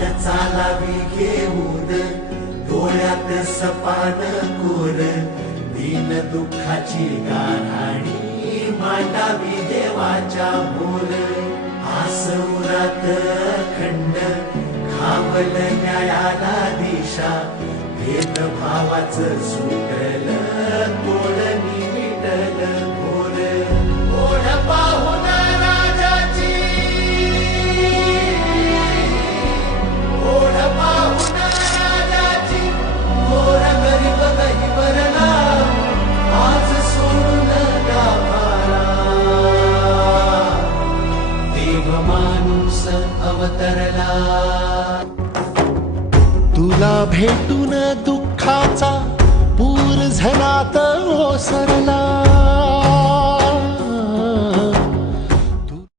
वाट चालावी घेऊन डोळ्यात सपान कोर दीन दुःखाची गाऱ्हाणी मांडावी देवाच्या मोर आस उरात खंड खावल न्यायाला दिशा भेदभावाचं सुटल तोडणी मिटल घोर ओढ पाहून राजाची ओढ पाहून राजाची घोर गरीब गहिवरला आज सोडून गाभारा देव माणूस अवतरला तुला भेटून दुःखाचा पूर झनात ओसरला